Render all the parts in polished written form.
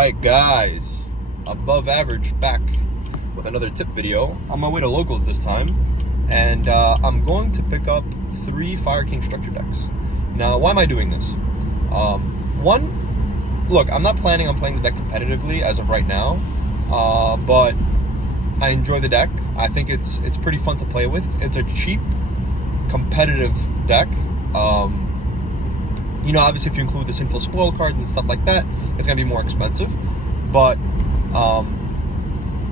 Alright guys, above average back with another tip video. On my way to locals this time, and I'm going to pick up 3 Fire King structure decks. Now, why am I doing this? One, look, I'm not planning on playing the deck competitively as of right now, but I enjoy the deck. I think it's pretty fun to play with. It's a cheap, competitive deck. You know, obviously if you include the Sinful Spoil cards and stuff like that, it's going to be more expensive. But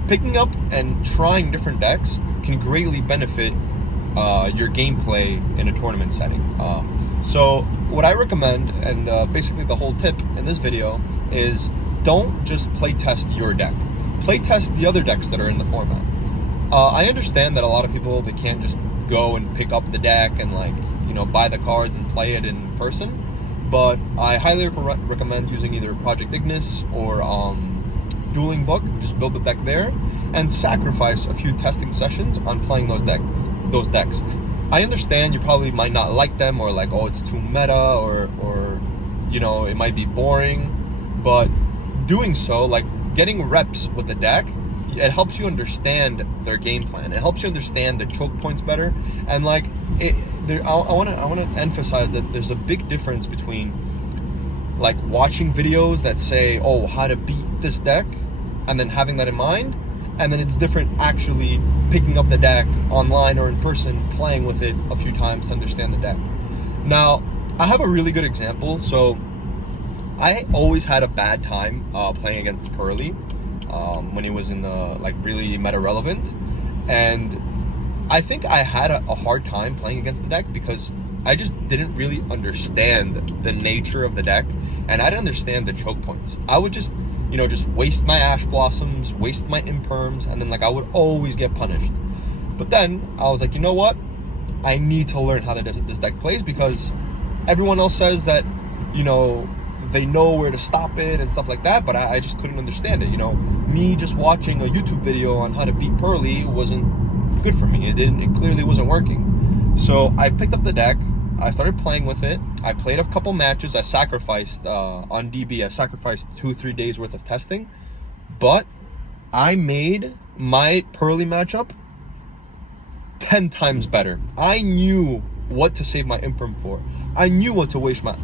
picking up and trying different decks can greatly benefit your gameplay in a tournament setting. So what I recommend, and basically the whole tip in this video, is don't just play test your deck. Play test the other decks that are in the format. I understand that a lot of people, they can't just go and pick up the deck and, like, you know, buy the cards and play it in person. But I highly recommend using either Project Ignis or Dueling Book. Just build the deck there and sacrifice a few testing sessions on playing those decks. I understand you probably might not like them, or like, oh, it's too meta, or you know, it might be boring. But doing so, like getting reps with the deck, it helps you understand their game plan. It helps you understand the choke points better. And like, I want to emphasize that there's a big difference between like watching videos that say, oh, how to beat this deck, and then having that in mind, and then it's different actually picking up the deck online or in person, playing with it a few times to understand the deck. Now, I have a really good example. So I always had a bad time playing against Pearly when he was in the like really meta relevant, and I think I had a hard time playing against the deck because I just didn't really understand the nature of the deck, and I didn't understand the choke points. I would just, you know, just waste my Ash Blossoms, waste my Imperms, and then like I would always get punished. But then I was like, you know what? I need to learn how this deck plays, because everyone else says that, you know, they know where to stop it and stuff like that, but I just couldn't understand it. You know, me just watching a YouTube video on how to beat Pearly wasn't good for me. It clearly wasn't working. So I picked up the deck, I started playing with it, I played a couple matches, I sacrificed on DB, I sacrificed 2-3 days worth of testing, but I made my Pearly matchup 10 times better. I knew what to save my Imperm for. I knew what to waste my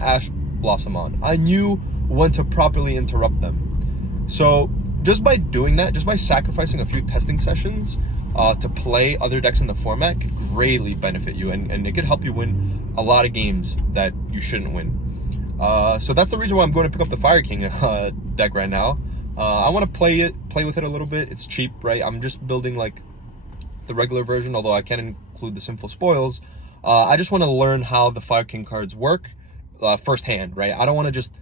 Ash Blossom on. I knew when to properly interrupt them. So just by doing that, just by sacrificing a few testing sessions to play other decks in the format, could greatly benefit you, and it could help you win a lot of games that you shouldn't win. So that's the reason why I'm going to pick up the Fire King deck right now. I want to play with it a little bit. It's cheap, right? I'm just building like the regular version, although I can include the Sinful Spoils. I just want to learn how the Fire King cards work firsthand, right? I don't want to just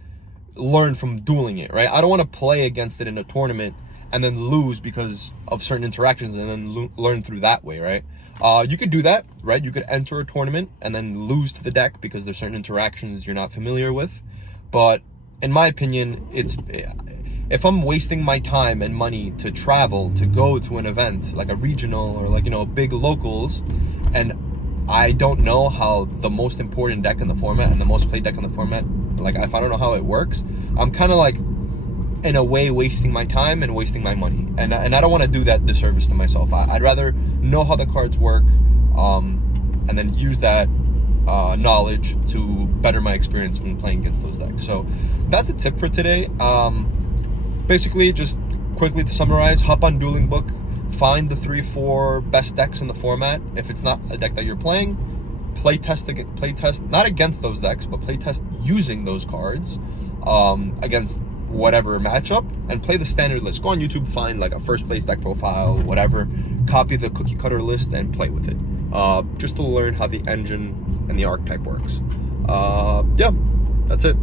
learn from dueling it, right? I don't want to play against it in a tournament and then lose because of certain interactions, and then learn through that way, right? You could do that, right? You could enter a tournament and then lose to the deck because there's certain interactions you're not familiar with. But in my opinion, if I'm wasting my time and money to travel to go to an event like a regional or like, you know, big locals, and I don't know how the most important deck in the format and the most played deck in the format, like if I don't know how it works, I'm kind of like in a way wasting my time and wasting my money, and I don't want to do that disservice to myself. I'd rather know how the cards work, and then use that knowledge to better my experience when playing against those decks. So that's a tip for today. Basically, just quickly to summarize, hop on Dueling Book, find the 3-4 best decks in the format. If it's not a deck that you're playing, play test not against those decks, but play test using those cards against whatever matchup, and play the standard list. Go on YouTube, find like a first place deck profile, whatever, copy the cookie cutter list and play with it, just to learn how the engine and the archetype works. Yeah, that's it.